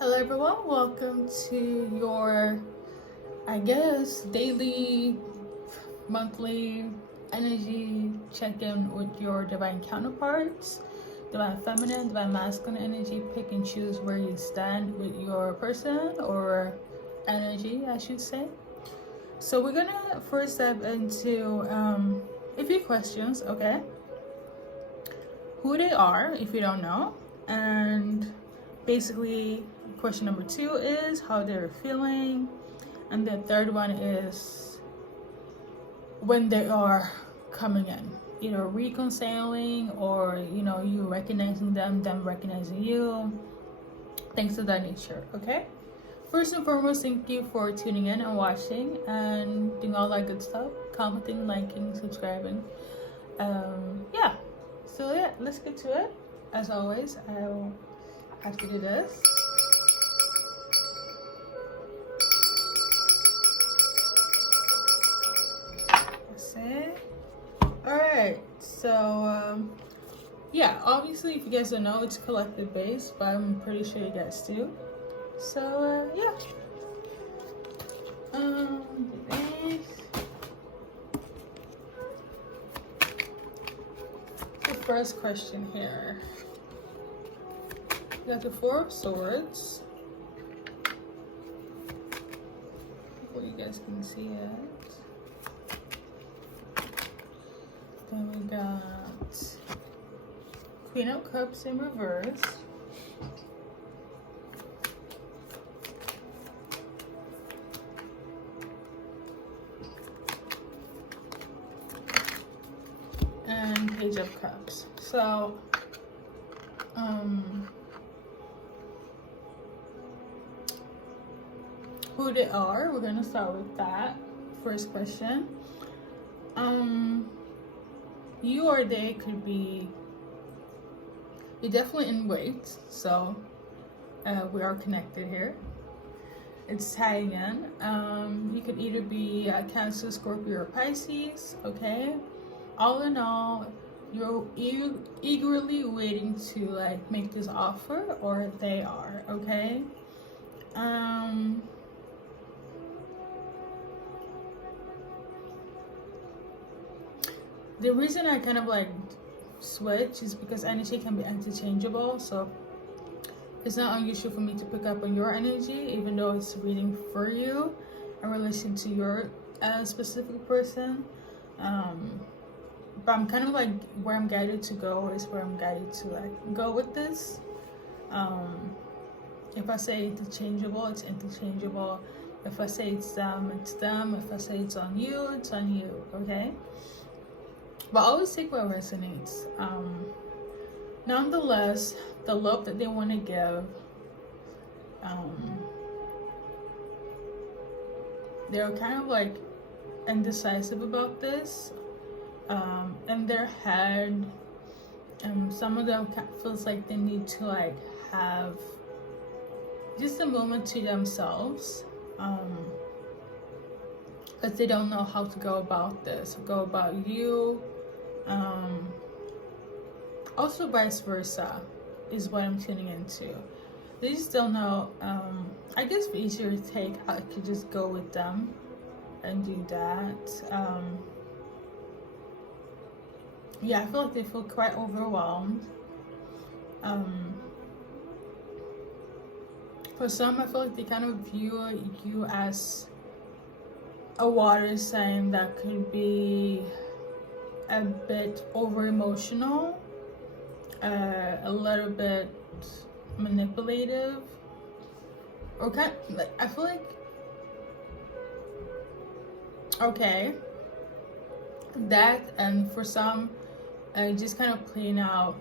Hello everyone, welcome to your, daily, monthly energy check-in with your divine counterparts, divine feminine, divine masculine energy. Pick and choose where you stand with your person or energy, I should say. So we're gonna first step into a few questions, okay? Who they are, if you don't know, and basically question number 2 is how they're feeling, and the third one is when they are coming in, either reconciling or you recognizing them recognizing you, things of that nature. Okay, first and foremost, thank you for tuning in and watching and doing all that good stuff, commenting, liking, subscribing. So let's get to it. As always, I'll have to do this. That's it. Alright, so obviously if you guys don't know, it's collective based, but I'm pretty sure you guys do. So the first question here. We got the Four of Swords. Hopefully you guys can see it. Then we got Queen of Cups in reverse. And Page of Cups. So, who they are, we're gonna start with that first question. You or they could be, you're definitely in weight, so we are connected here. It's tying in. You could either be a Cancer, Scorpio, or Pisces. Okay, all in all, you're eagerly waiting to make this offer, or they are. Okay. The reason I kind of switch is because energy can be interchangeable, so it's not unusual for me to pick up on your energy, even though it's reading for you in relation to your specific person. But I'm kind of where I'm guided to go is where I'm guided to go with this. If I say interchangeable, it's interchangeable. If I say it's them, it's them. If I say it's on you, it's on you. Okay. But always take what resonates. Nonetheless, the love that they want to give, they're kind of indecisive about this. In their head, some of them feels like they need to have just a moment to themselves, because they don't know how to go about this, go about you. Also vice versa is what I'm tuning into. They just don't know. I guess for easier to take, I could just go with them and do that. I feel like they feel quite overwhelmed. For some, I feel like they kind of view you as a water sign that could be a bit over emotional, a little bit manipulative, or kind of, I feel like, okay, that, and for some, just kind of playing out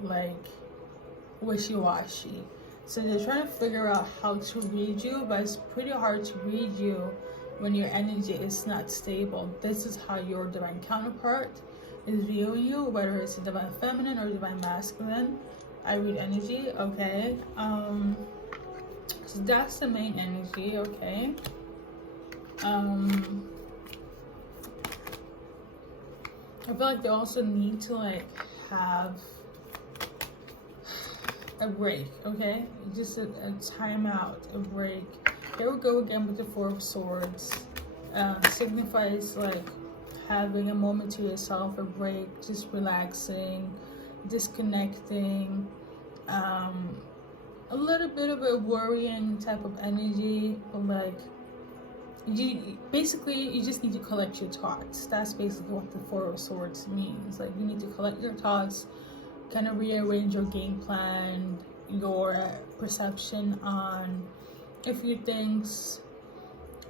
wishy-washy. So they're trying to figure out how to read you, but it's pretty hard to read you when your energy is not stable. This is how your divine counterpart is viewing you, whether it's a divine feminine or divine masculine. I read energy, okay. So that's the main energy, okay. I feel like they also need to have a break, okay? Just a time out, a break. Here we go again with the Four of Swords. Signifies like having a moment to yourself, a break, just relaxing, disconnecting, a little bit of a worrying type of energy, like you just need to collect your thoughts. That's basically what the Four of Swords means. Like, you need to collect your thoughts, kind of rearrange your game plan, your perception on a few things,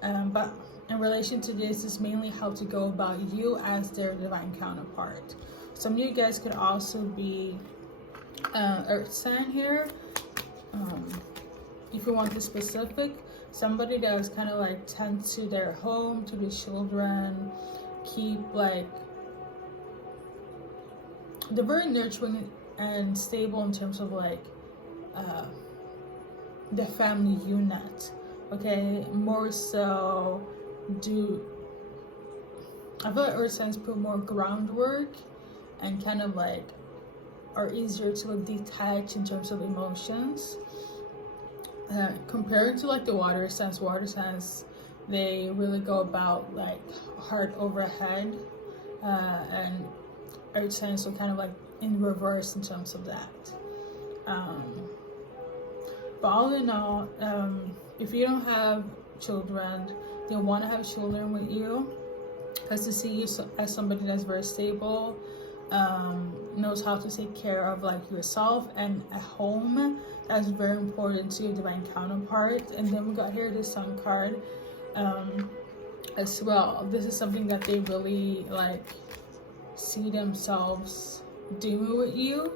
but in relation to this is mainly how to go about you as their divine counterpart. Some of you guys could also be earth sign here, if you want the specific. Somebody that is kind of like tend to their home, to the children, keep like, they're very nurturing and stable in terms of like the family unit, okay? More so I feel like earth signs put more groundwork and kind of like are easier to like detach in terms of emotions, compared to like the water signs, they really go about like heart over head, and earth signs are kind of like in reverse in terms of that. But all in all, if you don't have children, they want to have children with you, because to see you as somebody that's very stable, knows how to take care of like yourself and a home. That's very important to your divine counterpart. And then we got here the Sun card as well. This is something that they really like see themselves doing with you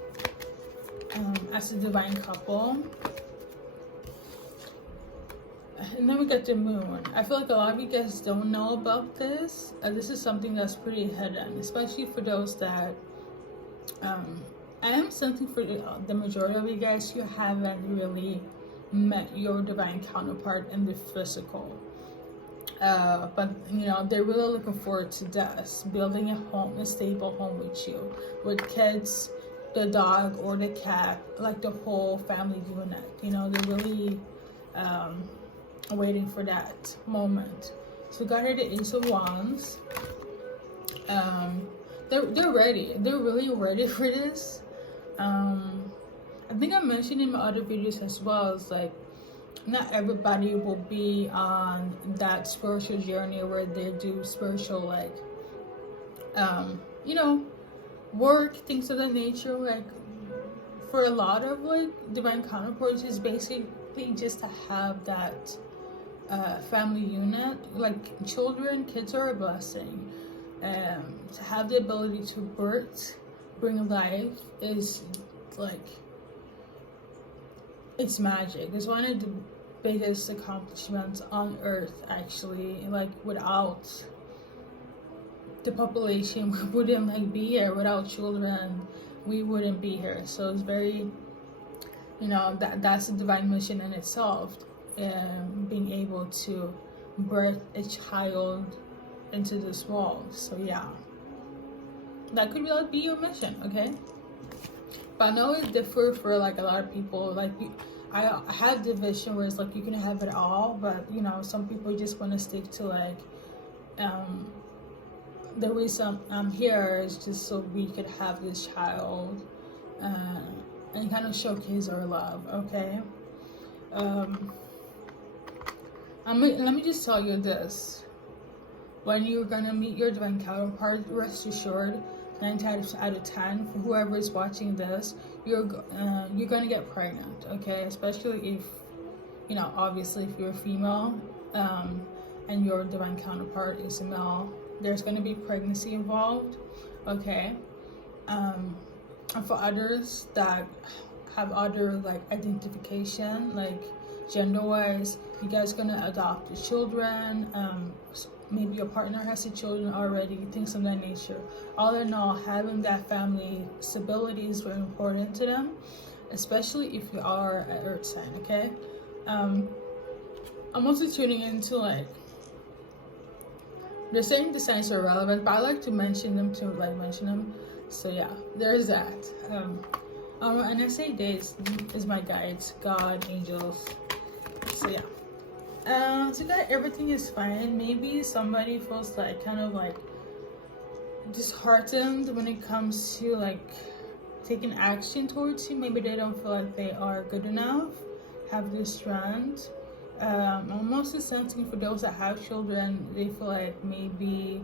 as a divine couple. And then we got the Moon. I feel like a lot of you guys don't know about this. This is something that's pretty hidden, especially for those that I am sensing for the majority of you guys, you haven't really met your divine counterpart in the physical. But you know, they're really looking forward to this, building a home, a stable home with you, with kids, the dog or the cat, like the whole family unit. You know, they're really waiting for that moment. So we got here the Ace of Wands. They're ready. They're really ready for this. I think I mentioned in my other videos as well, it's like not everybody will be on that spiritual journey where they do spiritual like you know, work, things of that nature. Like for a lot of like divine counterparts, is basically just to have that family unit. Like children, kids are a blessing. To have the ability to bring life is like, it's magic. It's one of the biggest accomplishments on earth, actually. Like without the population, we wouldn't like be here. Without children, we wouldn't be here. So it's very, you know, that's a divine mission in itself. Being able to birth a child into this world. So yeah, that could be your mission, okay? But I know it differs for like a lot of people. Like I had the vision where it's like you can have it all, but you know, some people just want to stick to like the reason I'm here is just so we could have this child and kind of showcase our love, okay? Let me just tell you this. When you're gonna meet your divine counterpart, rest assured, 9 times out of 10, for whoever is watching this, you're gonna get pregnant, okay? Especially if, you know, obviously if you're a female and your divine counterpart is a male, there's gonna be pregnancy involved, okay? And for others that have other like identification, like gender-wise, you guys gonna adopt the children. Maybe your partner has the children already, things of that nature. All in all, having that family stability is very important to them, especially if you are an earth sign, okay? I'm also tuning into like, they're saying the signs are relevant, but I like to mention them. So yeah, there's that. And I say this is my guides, God, angels. So yeah. So that everything is fine. Maybe somebody feels like kind of like disheartened when it comes to like taking action towards you. Maybe they don't feel like they are good enough, have the strength. I'm mostly sensing for those that have children, they feel like maybe,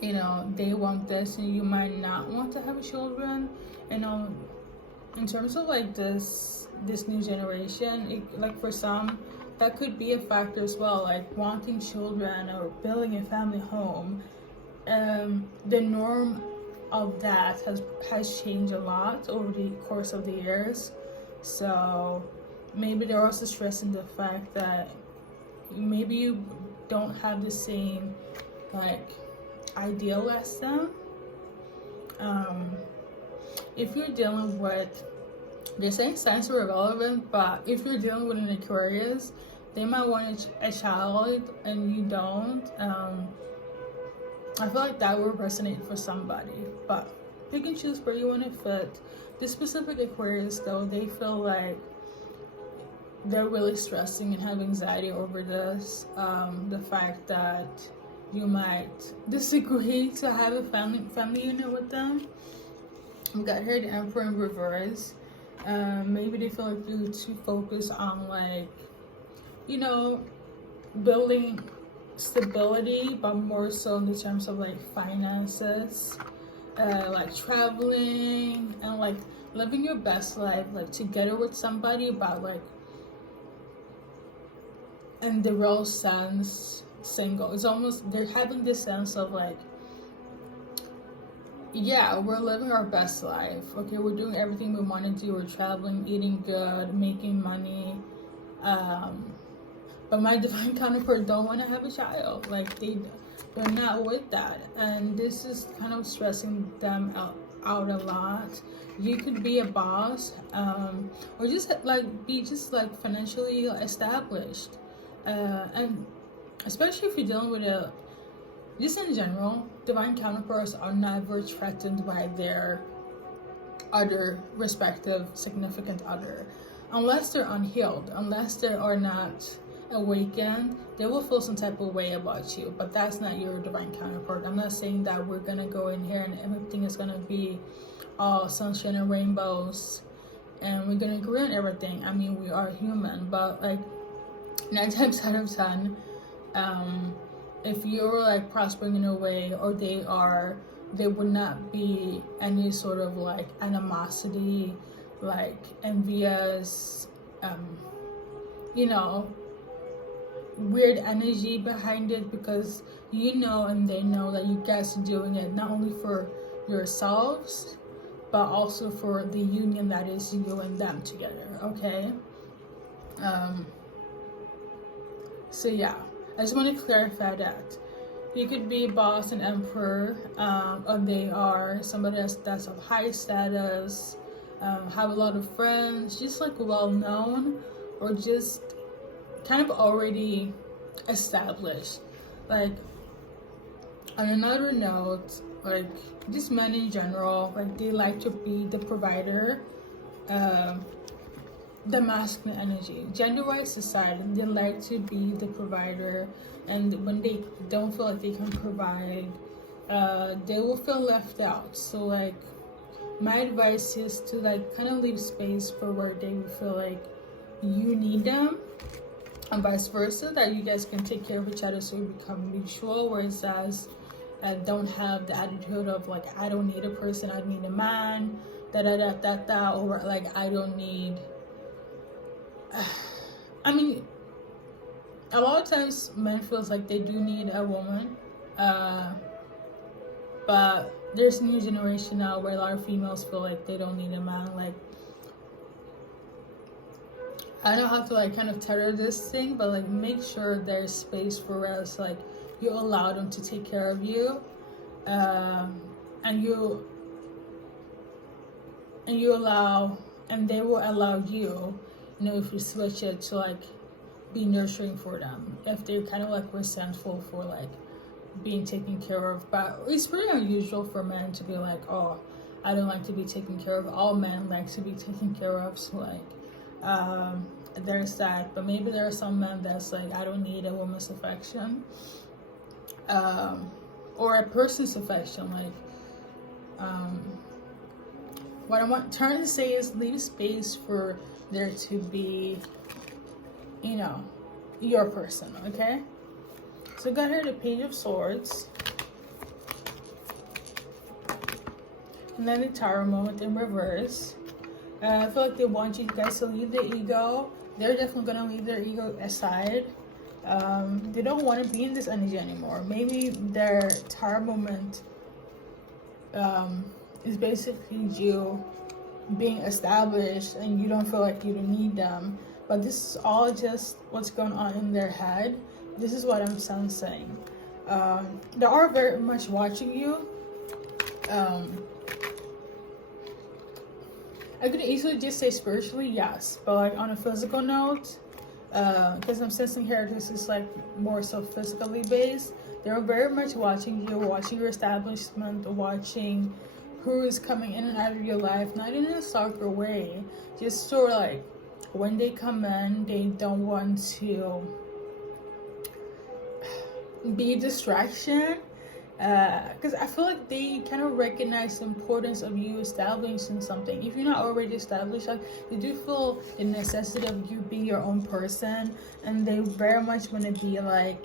you know, they want this and you might not want to have children. You know, in terms of like this new generation, like for some, that could be a factor as well, like wanting children or building a family home. The norm of that has changed a lot over the course of the years. So maybe they're also stressing the fact that maybe you don't have the same like ideal as them. If you're dealing with, they're saying signs are irrelevant, but if you're dealing with an Aquarius, they might want a child and you don't. I feel like that will resonate for somebody, but pick and choose where you want to fit. This specific Aquarius though, they feel like they're really stressing and have anxiety over this. The fact that you might disagree to have a family unit with them. We got here the Emperor in reverse. Maybe they feel like you're too focused on like, you know, building stability, but more so in the terms of like finances, like traveling and like living your best life, like together with somebody, but like in the real sense single. It's almost, they're having this sense of like, yeah, we're living our best life, okay, we're doing everything we want to do, we're traveling, eating good, making money, but my divine counterpart don't want to have a child. Like they're not with that, and this is kind of stressing them out a lot. You could be a boss, or just like be just like financially established, and especially if you're dealing with a, just in general, divine counterparts are never threatened by their other respective significant other, unless they're unhealed, unless they are not awakened. They will feel some type of way about you, but that's not your divine counterpart. I'm not saying that we're gonna go in here and everything is gonna be all sunshine and rainbows and we're gonna agree on everything. I mean, we are human, but like 9 times out of 10, if you're like prospering in a way, or there would not be any sort of like animosity, like envious, you know, weird energy behind it, because you know and they know that you guys are doing it not only for yourselves but also for the union that is you and them together, okay? So yeah, I just want to clarify that you could be boss and emperor, or they are somebody that's of high status, have a lot of friends, just like well known, or just kind of already established. Like on another note, like just men in general, like they like to be the provider, the masculine energy, gender-wise society, they like to be the provider, and when they don't feel like they can provide, they will feel left out. So like my advice is to like kind of leave space for where they will feel like you need them, and vice versa, that you guys can take care of each other so you become mutual. Whereas don't have the attitude of like, I don't need a person, I need a man, or like I don't need, I mean, a lot of times men feels like they do need a woman, but there's a new generation now where a lot of females feel like they don't need a man. Like I don't have to like kind of tether this thing, but like make sure there's space for us, like you allow them to take care of you, and you allow, and they will allow you, you know, if you switch it to like be nurturing for them, if they're kind of like resentful for like being taken care of. But it's pretty unusual for men to be like, oh, I don't like to be taken care of. All men like to be taken care of. So like, there's that. But maybe there are some men that's like, I don't need a woman's affection, or a person's affection. Like, what I'm trying to say is leave space for there to be, you know, your person. Okay. So we got here the Page of Swords. And then the Tower moment in reverse. I feel like they want you guys to leave the ego. They're definitely going to leave their ego aside. They don't want to be in this energy anymore. Maybe their Tower moment is basically you being established and you don't feel like you don't need them. But this is all just what's going on in their head. This is what I'm sensing. They are very much watching you. I could easily just say spiritually, yes, but like on a physical note, because I'm sensing here this is like more so physically based. They're very much watching you, watching your establishment, watching who is coming in and out of your life, not in a stalker way, just sort of like when they come in, they don't want to be a distraction, because I feel like they kind of recognize the importance of you establishing something. If you're not already established, like they do feel the necessity of you being your own person, and they very much want to be like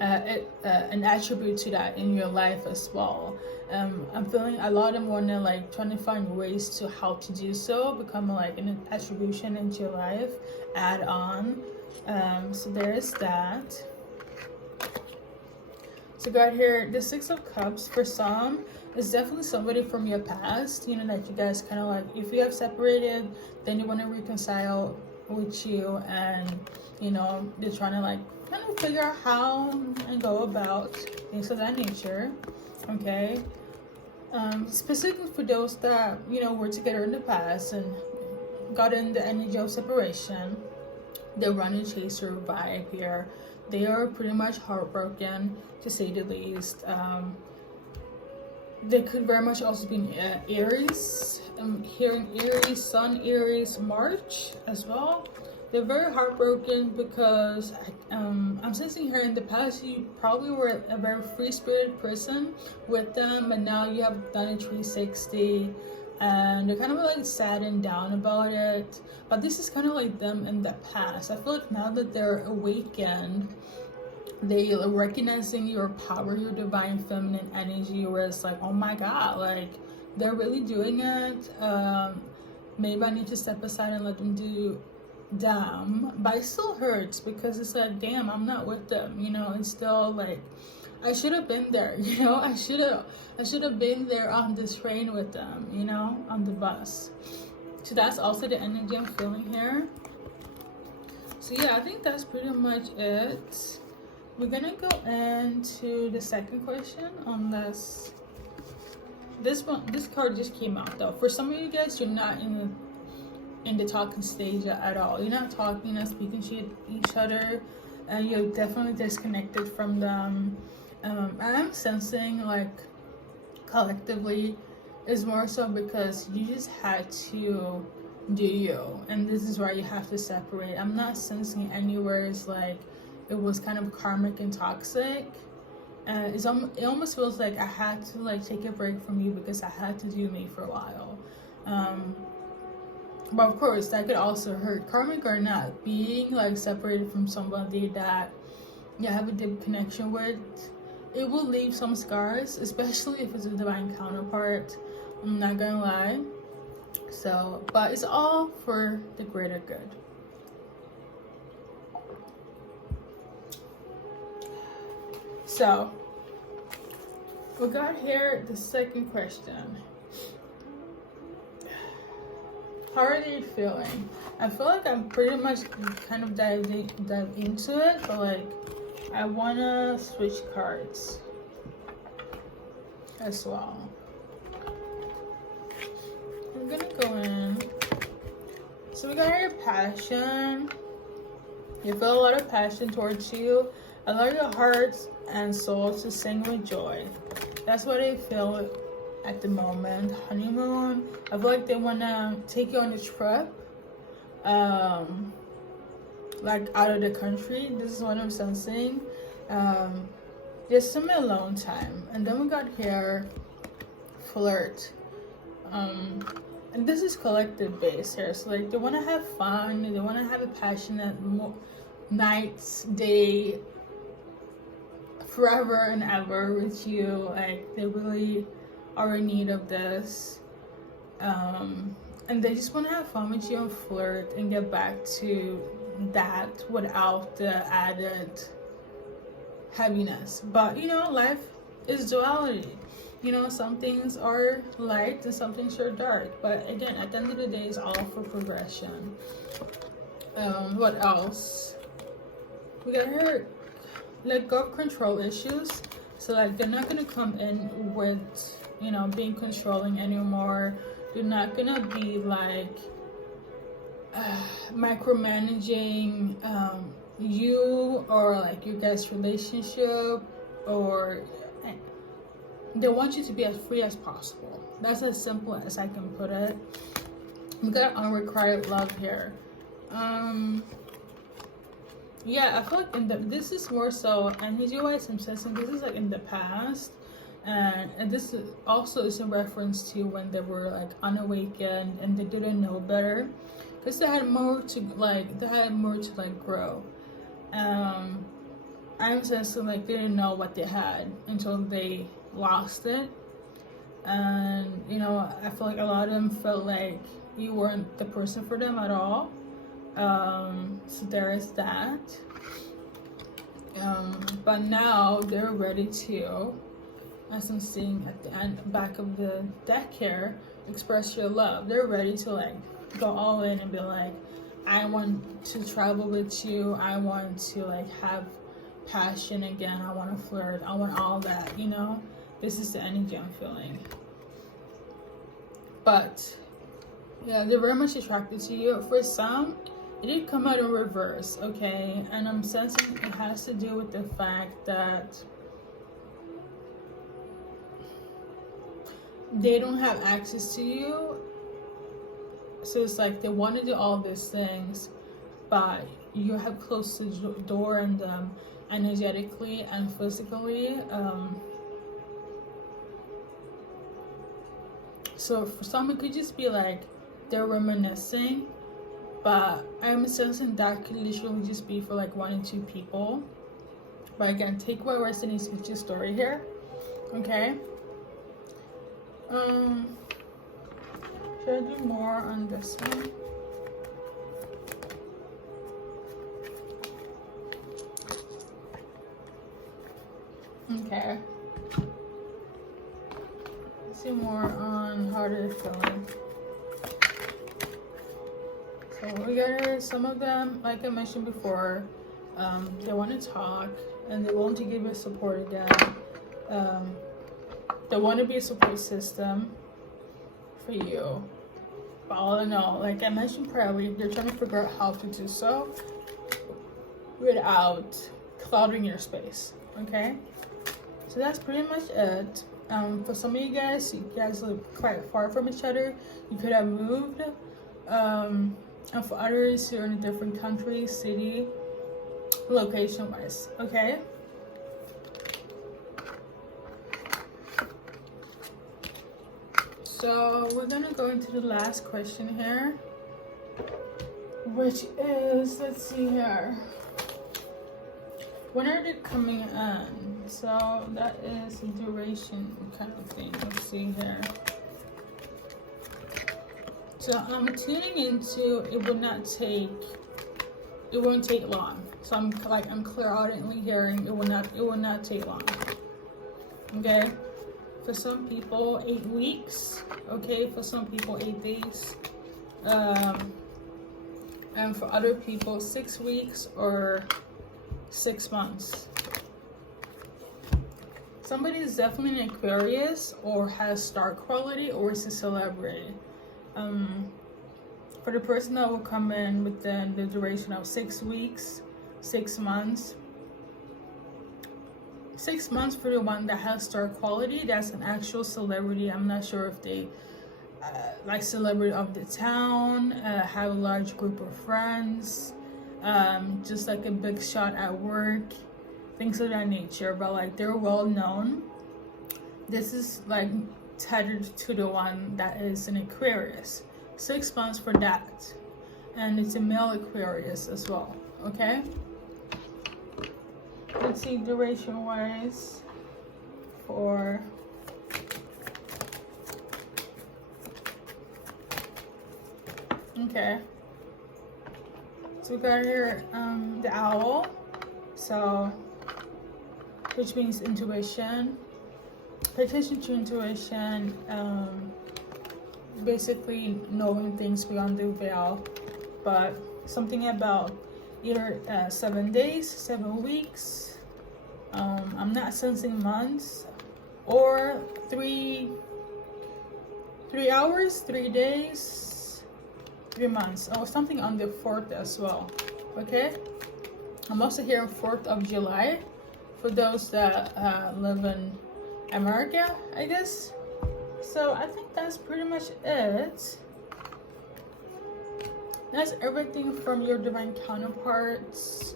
an attribute to that in your life as well. I'm feeling a lot of them want to like trying to find ways to how to do so, become like an attribution into your life, add on. So there's that. So got here the Six of Cups. For some, it's definitely somebody from your past, you know, that you guys kind of like, if you have separated, then you want to reconcile with you, and you know, they're trying to like kind of figure out how and go about things of that nature. Okay. Specifically for those that, you know, were together in the past and got in the energy of separation, the run and chaser vibe here. They are pretty much heartbroken, to say the least. They could very much also be in Aries. I'm hearing Aries, Sun, Aries, March as well. They're very heartbroken because I'm sensing here in the past you probably were a very free-spirited person with them, and now you have done a 360 and they're kind of like sad and down about it. But this is kind of like them in the past. I feel like now that they're awakened, they are recognizing your power, your divine feminine energy, where it's like, oh my god, like they're really doing it. Maybe I need to step aside and let them do them, but it still hurts because it's like, damn, I'm not with them, you know. It's still like, I should have been there, you know. I should have been there on this train with them, you know, on the bus. So that's also the energy I'm feeling here. So yeah, I think that's pretty much it. We're gonna go into the second question, unless this card just came out though. For some of you guys, you're not in the talking stage at all. You're not talking, you're not speaking to each other, and you're definitely disconnected from them. I'm sensing like collectively is more so because you just had to do you, and this is why you have to separate. I'm not sensing anywhere it's like it was kind of karmic and toxic. It almost feels like I had to like take a break from you because I had to do me for a while. But of course that could also hurt, karmic or not, being like separated from somebody that you have a deep connection with. It will leave some scars, especially if it's a divine counterpart. I'm not gonna lie. So, but it's all for the greater good. So, we got here the second question. How are they feeling? I feel like I'm pretty much kind of dive into it, but like I wanna switch cards as well. I'm gonna go in. So we got your passion. You feel a lot of passion towards you. Allow your heart and soul to sing with joy. That's what I feel at the moment. Honeymoon. I feel like they wanna take you on a trip, like out of the country. This is what I'm sensing. Just some alone time. And then we got here flirt. And this is collective based here. So like they want to have fun, they want to have a passionate nights, day, forever and ever with you. Like they really are in need of this. And they just want to have fun with you and flirt and get back to that without the added heaviness. But you know, life is duality. You know, some things are light and some things are dark. But again, at the end of the day, it's all for progression. What else? We got her let go of control issues. So like they're not gonna come in with, you know, being controlling anymore. They're not gonna be like micromanaging you or like your guys' relationship, or they want you to be as free as possible. That's as simple as I can put it. We got unrequited love here. Yeah, I feel like this is more so energy-wise. I'm sensing this is like in the past, and this is also is in reference to when they were like unawakened and they didn't know better, because they had more to grow. I'm sensing like they didn't know what they had until they lost it. And you know, I feel like a lot of them felt like you weren't the person for them at all. So there is that. But now they're ready to, as I'm seeing at the back of the deck here, express your love. They're ready to like go all in and be like, I want to travel with you, I want to like have passion again, I want to flirt, I want all that, you know. This is the energy I'm feeling. But yeah, they're very much attracted to you. For some, it did come out in reverse, okay? And I'm sensing it has to do with the fact that they don't have access to you. So it's like they want to do all these things, but you have closed the door on them energetically and physically. So for some, it could just be like they're reminiscing, but I'm sensing that could literally just be for like 1 or 2 people. But again, take what resonates with your story here, okay? Should I do more on this one? Okay. Let's see more on how they're feeling. So we got here, some of them, like I mentioned before, they want to talk and they want to give you support again. They want to be a support system for you. But all in all, like I mentioned prior, they're trying to figure out how to do so without clouding your space, okay? So that's pretty much it. For some of you guys live quite far from each other. You could have moved. And for others, you're in a different country, city, location-wise, okay? So we're gonna go into the last question here, which is, let's see here, when are they coming in? So that is a duration kind of thing. Let's see here. So I'm tuning into it won't take long. So I'm clairaudently hearing it will not take long. Okay? For some people, 8 weeks. Okay, for some people, 8 days. And for other people, 6 weeks or 6 months. Somebody is definitely an Aquarius or has star quality or is a celebrity. For the person that will come in within the duration of 6 weeks, 6 months, 6 months for the one that has star quality. That's an actual celebrity. I'm not sure if they like celebrity of the town, have a large group of friends, just like a big shot at work, things of that nature, but like they're well known. This is like tethered to the one that is an Aquarius. 6 months for that, and it's a male Aquarius as well. Okay, let's see duration wise for okay, so we got here the owl, so which means intuition. Pay attention to intuition, basically knowing things beyond the veil, but something about either 7 days, 7 weeks, I'm not sensing months, or 3 hours, 3 days, 3 months, or something on the 4th as well. Okay, I'm also hearing 4th of July for those that live in America, I guess. So I think that's pretty much it. That's everything from your divine counterparts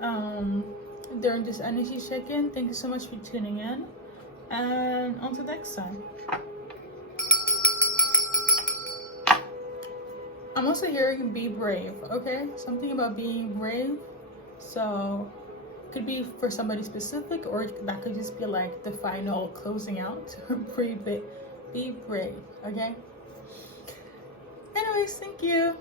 during this energy check-in. Thank you so much for tuning in, and until next time. I'm also hearing be brave. Okay, something about being brave. So could be for somebody specific, or that could just be like the final closing out. Be brave. Okay, anyways, thank you.